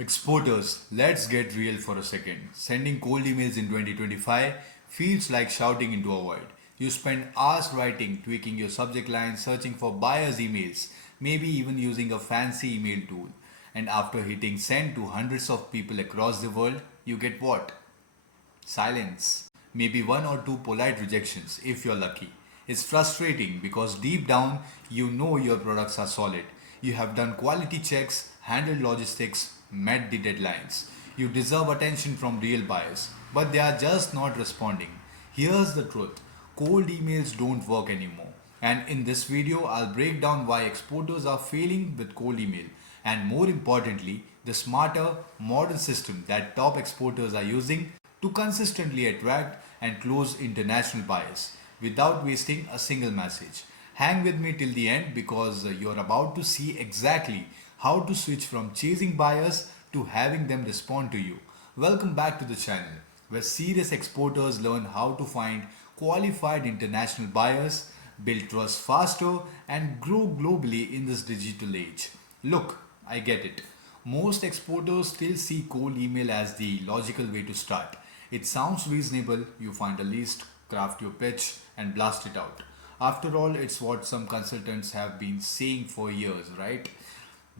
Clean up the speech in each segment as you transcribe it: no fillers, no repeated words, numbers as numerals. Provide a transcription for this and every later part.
Exporters, let's get real for a second. Sending cold emails in 2025 feels like shouting into a void. You spend hours writing, tweaking your subject line, searching for buyers' emails, maybe even using a fancy email tool. And after hitting send to hundreds of people across the world, you get what? Silence. Maybe one or two polite rejections if you're lucky. It's frustrating because deep down you know your products are solid. You have done quality checks, handled logistics, met the deadlines. You deserve attention from real buyers, but they are just not responding. Here's the truth, cold emails don't work anymore. And in this video, I'll break down why exporters are failing with cold email and more importantly, the smarter, modern system that top exporters are using to consistently attract and close international buyers without wasting a single message. Hang with me till the end because you're about to see exactly how to switch from chasing buyers to having them respond to you. Welcome back to the channel where serious exporters learn how to find qualified international buyers, build trust faster, and grow globally in this digital age. Look, I get it. Most exporters still see cold email as the logical way to start. It sounds reasonable, you find a list, craft your pitch, and blast it out. After all, it's what some consultants have been saying for years, right?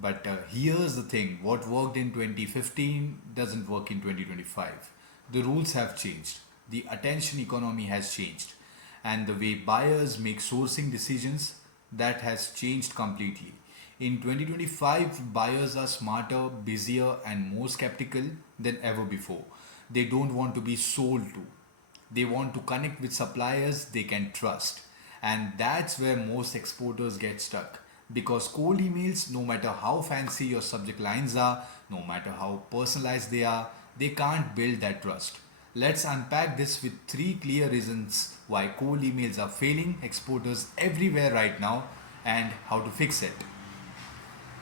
But here's the thing, what worked in 2015 doesn't work in 2025. The rules have changed, the attention economy has changed, and the way buyers make sourcing decisions that has changed completely. In 2025, buyers are smarter, busier, and more skeptical than ever before. They don't want to be sold to. They want to connect with suppliers they can trust. And that's where most exporters get stuck. Because cold emails, no matter how fancy your subject lines are, no matter how personalized they can't build that trust. Let's unpack this with three clear reasons why cold emails are failing exporters everywhere right now and how to fix it.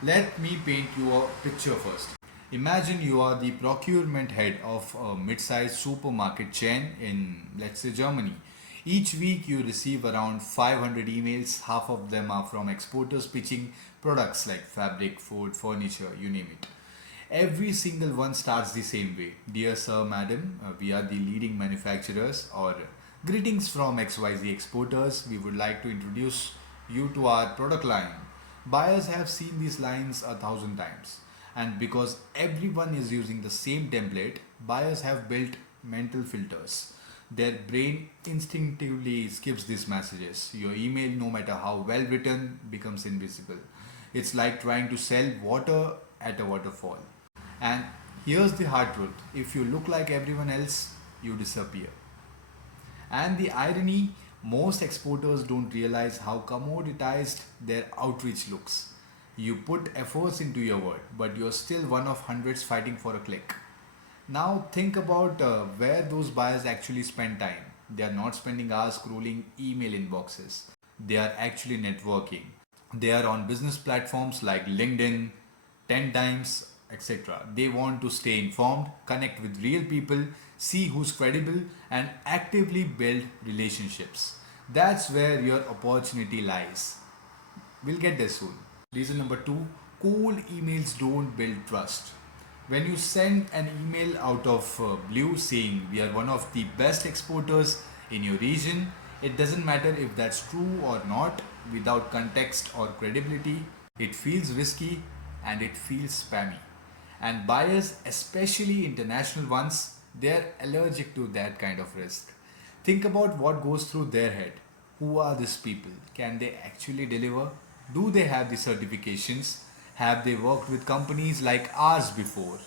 Let me paint you a picture first. Imagine you are the procurement head of a mid-sized supermarket chain in, let's say, Germany. Each week you receive around 500 emails, half of them are from exporters pitching products like fabric, food, furniture, you name it. Every single one starts the same way. Dear Sir, Madam, we are the leading manufacturers, or greetings from XYZ exporters. We would like to introduce you to our product line. Buyers have seen these lines a thousand times, and because everyone is using the same template, buyers have built mental filters. Their brain instinctively skips these messages. Your email, no matter how well written, becomes invisible. It's like trying to sell water at a waterfall. And here's the hard truth, if you look like everyone else, you disappear. And the irony, most exporters don't realize how commoditized their outreach looks. You put efforts into your word, but you're still one of hundreds fighting for a click. Now think about where those buyers actually spend time. They are not spending hours scrolling email inboxes. They are actually networking. They are on business platforms like LinkedIn, 10 times, etc. They want to stay informed, connect with real people, see who's credible, and actively build relationships. That's where your opportunity lies. We'll get there soon. Reason number two, cold emails don't build trust. When you send an email out of blue saying we are one of the best exporters in your region, it doesn't matter if that's true or not, without context or credibility, it feels risky and it feels spammy. And buyers, especially international ones, they're allergic to that kind of risk. Think about what goes through their head. Who are these people? Can they actually deliver? Do they have the certifications? Have they worked with companies like ours before?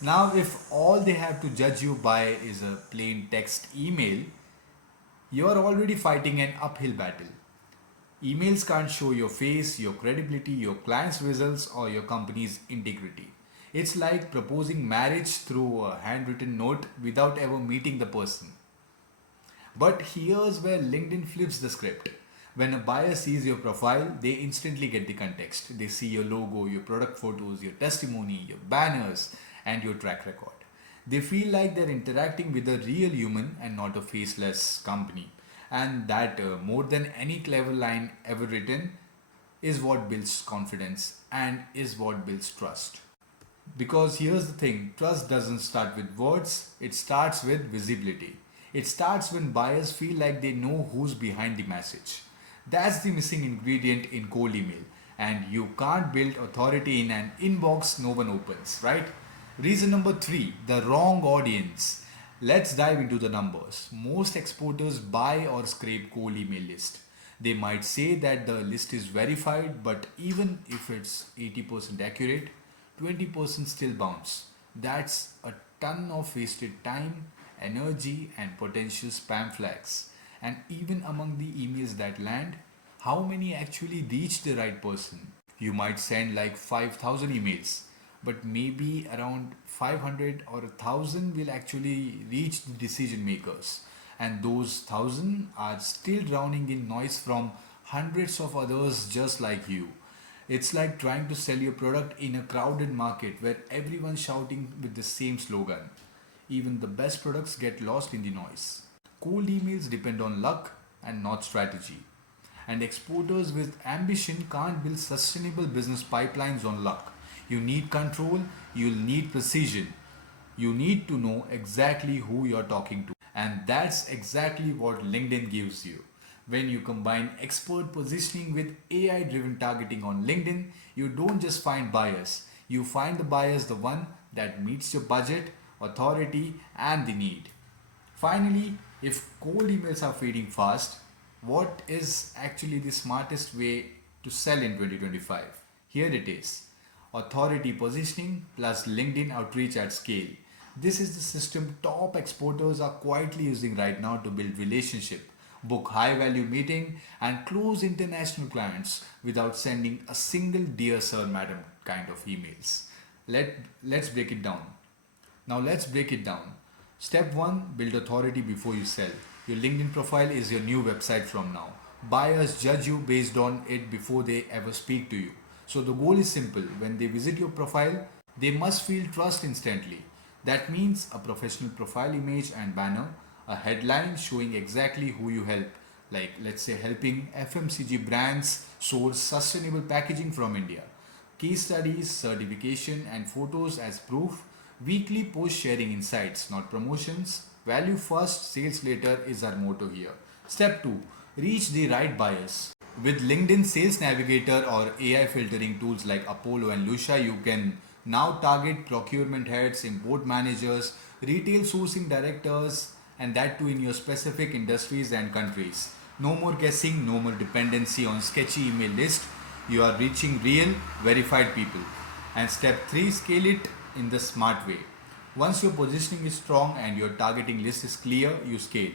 Now, if all they have to judge you by is a plain text email, you're already fighting an uphill battle. Emails can't show your face, your credibility, your client's results, or your company's integrity. It's like proposing marriage through a handwritten note without ever meeting the person. But here's where LinkedIn flips the script. When a buyer sees your profile, they instantly get the context. They see your logo, your product photos, your testimony, your banners, and your track record. They feel like they're interacting with a real human and not a faceless company. And that, more than any clever line ever written, is what builds confidence and is what builds trust. Because here's the thing, trust doesn't start with words, it starts with visibility. It starts when buyers feel like they know who's behind the message. That's the missing ingredient in cold email. And you can't build authority in an inbox no one opens, right? Reason number three, the wrong audience. Let's dive into the numbers. Most exporters buy or scrape cold email list. They might say that the list is verified, but even if it's 80% accurate, 20% still bounce. That's a ton of wasted time, energy, and potential spam flags. And even among the emails that land, how many actually reach the right person? You might send like 5,000 emails, but maybe around 500 or 1,000 will actually reach the decision makers. And those 1,000 are still drowning in noise from hundreds of others just like you. It's like trying to sell your product in a crowded market where everyone's shouting with the same slogan. Even the best products get lost in the noise. Cold emails depend on luck and not strategy. And exporters with ambition can't build sustainable business pipelines on luck. You need control, you'll need precision. You need to know exactly who you're talking to. And that's exactly what LinkedIn gives you. When you combine expert positioning with AI driven targeting on LinkedIn, you don't just find buyers, you find the buyers the one that meets your budget, authority, and the need. Finally, if cold emails are fading fast, what is actually the smartest way to sell in 2025? Here it is, authority positioning plus LinkedIn outreach at scale. This is the system top exporters are quietly using right now to build relationship, book high value meeting and close international clients without sending a single dear sir madam kind of emails. Let's break it down. Now let's break it down. Step 1, build authority before you sell. Your LinkedIn profile is your new website from now. Buyers judge you based on it before they ever speak to you. So the goal is simple. When they visit your profile, they must feel trust instantly. That means a professional profile image and banner, a headline showing exactly who you help, like let's say helping FMCG brands source sustainable packaging from India, case studies, certification, and photos as proof, weekly post sharing insights, not promotions, value first, sales later is our motto here. Step 2, reach the right buyers. With LinkedIn Sales Navigator or AI filtering tools like Apollo and Lucia, you can now target procurement heads, import managers, retail sourcing directors, and that too in your specific industries and countries. No more guessing, no more dependency on sketchy email list. You are reaching real, verified people. And step 3, scale it in the smart way. Once your positioning is strong and your targeting list is clear, you scale.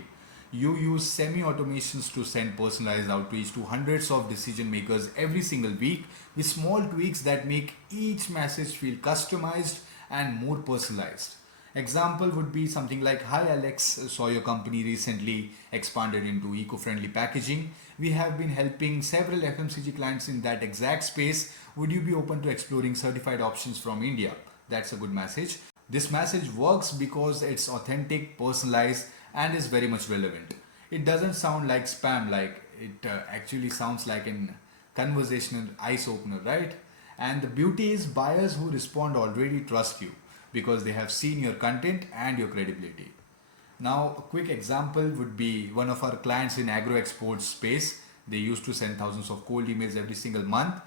You use semi automations to send personalized outreach to hundreds of decision makers every single week with small tweaks that make each message feel customized and more personalized. Example would be something like, "Hi Alex, saw your company recently expanded into eco-friendly packaging. We have been helping several FMCG clients in that exact space. Would you be open to exploring certified options from India?" That's a good message. This message works because it's authentic, personalized, and is very much relevant. It doesn't sound like spam, like it actually sounds like an conversational ice opener, right? And the beauty is, buyers who respond already trust you because they have seen your content and your credibility. Now, a quick example would be one of our clients in agro exports space. They used to send thousands of cold emails every single month.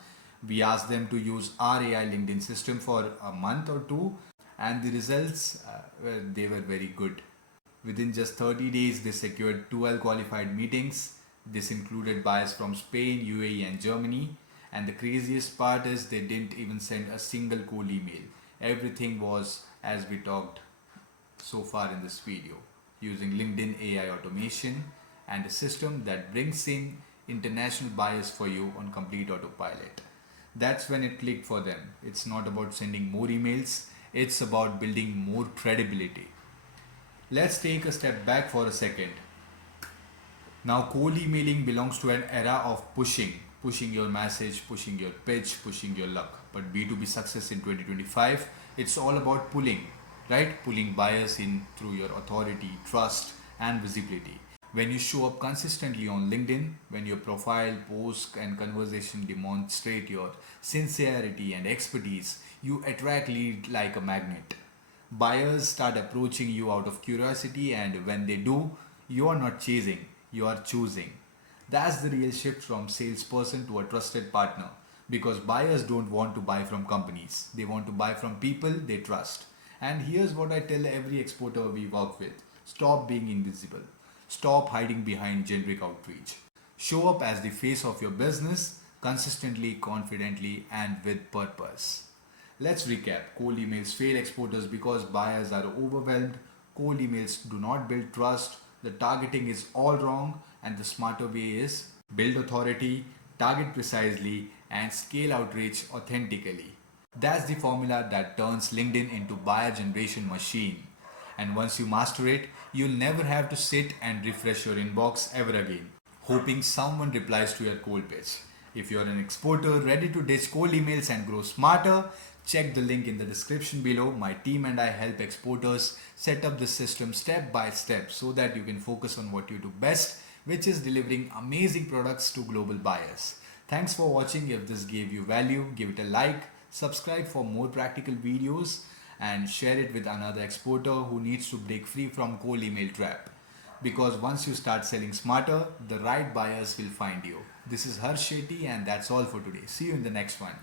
We asked them to use our AI LinkedIn system for a month or two, and the results they were very good. Within just 30 days, they secured 12 qualified meetings. This included buyers from Spain, UAE, and Germany. And the craziest part is they didn't even send a single cold email. Everything was as we talked so far in this video, using LinkedIn AI automation and a system that brings in international buyers for you on complete autopilot. That's when it clicked for them. It's not about sending more emails, it's about building more credibility. Let's take a step back for a second. Now, cold emailing belongs to an era of pushing your message, pushing your pitch, pushing your luck. But B2B success in 2025, it's all about pulling, right? Pulling buyers in through your authority, trust, and visibility. When you show up consistently on LinkedIn, when your profile, post, and conversation demonstrate your sincerity and expertise, you attract leads like a magnet. Buyers start approaching you out of curiosity, and when they do, you are not chasing, you are choosing. That's the real shift from salesperson to a trusted partner, because buyers don't want to buy from companies, they want to buy from people they trust. And here's what I tell every exporter we work with: stop being invisible, stop hiding behind generic outreach. Show up as the face of your business consistently, confidently, and with purpose. Let's recap. Cold emails fail exporters because buyers are overwhelmed. Cold emails do not build trust. The targeting is all wrong, and the smarter way is build authority, target precisely, and scale outreach authentically. That's the formula that turns LinkedIn into buyer generation machine. And once you master it, you'll never have to sit and refresh your inbox ever again, hoping someone replies to your cold pitch. If you're an exporter ready to ditch cold emails and grow smarter, check the link in the description below. My team and I help exporters set up the system step by step so that you can focus on what you do best, which is delivering amazing products to global buyers. Thanks for watching. If this gave you value, give it a like, subscribe for more practical videos, and share it with another exporter who needs to break free from cold email trap. Because once you start selling smarter, the right buyers will find you. This is Harsh Shetty, and that's all for today. See you in the next one.